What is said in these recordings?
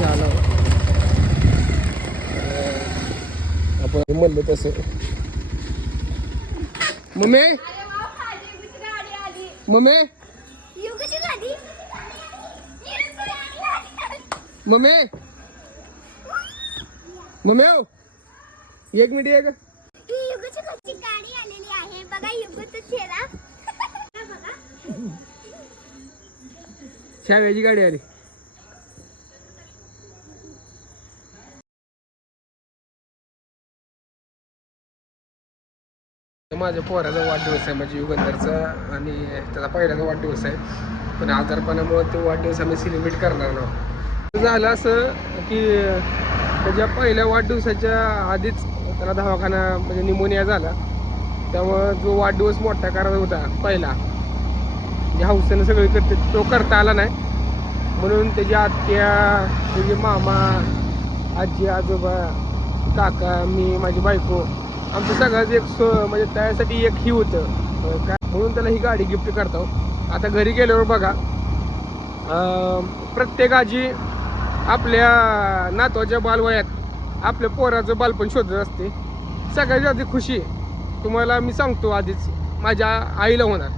झाला आपण म्हणलं तसं. मम्मी मम्मी मम्मी मम्मी एक मिनिट आहे का? गाडी आलेली आहे बघा. युगचा चेहरा बघा. छाव्याची गाडी आली. माझ्या पोराचा वाढदिवस आहे, म्हणजे युगंधरचा, आणि त्याचा पहिल्याचा वाढदिवस आहे. पण आजारपणामुळे तो वाढदिवस आम्ही सेलिब्रेट करणार नव्हतो. झालं असं की त्याच्या पहिल्या वाढदिवसाच्या आधीच त्याला दवाखाना म्हणजे निमोनिया झाला. त्यामुळं जो वाढदिवस मोठा करायचा होता पहिला, जे हौसेनं सगळे करते, तो करता आला नाही. म्हणून त्याची आत्या, त्याचे मामा, आजी, आजोबा, काका, मी, माझी बायको, आमचं सगळ्याच एक म्हणजे त्यासाठी एक ही होतं काय, म्हणून त्याला ही गाडी गिफ्ट करतो. आता घरी गेल्यावर बघा, प्रत्येक आजी आपल्या नातवाच्या बालवयात आपल्या पोराचं बालपण शोधत असते. सगळ्यात आधी खुशी तुम्हाला मी सांगतो आधीच माझ्या आईला होणार.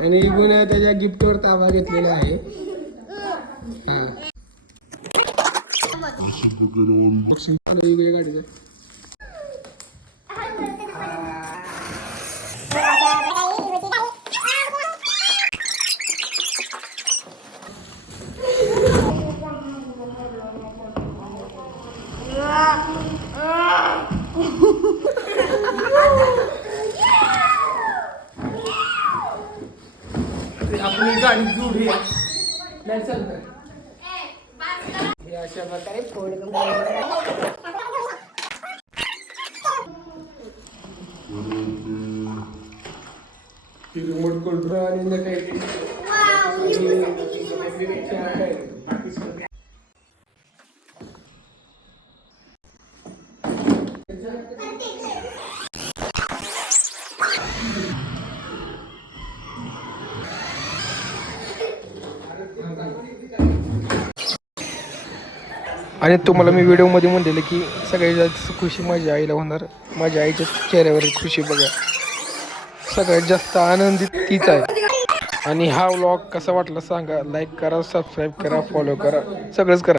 आणि इगून त्याच्या गिफ्टवर ताबा घेतलेला आहे. गाडीचं आपली गाडी जोडूया. नाही चालत हे अशा प्रकारे रिमोट कंट्रोल आणि काही आणि तुम्हाला मी व्हिडिओमध्ये म्हणलेलं की सगळ्यात जास्त खुशी माझ्या आईला होणार. माझ्या आईच्या चेहऱ्यावर खुशी बघा, सगळ्यात जास्त आनंदित तीच आहे. आणि हा व्लॉग कसा वाटला सांगा. लाईक करा, सबस्क्राईब करा, फॉलो करा, सगळंच करा.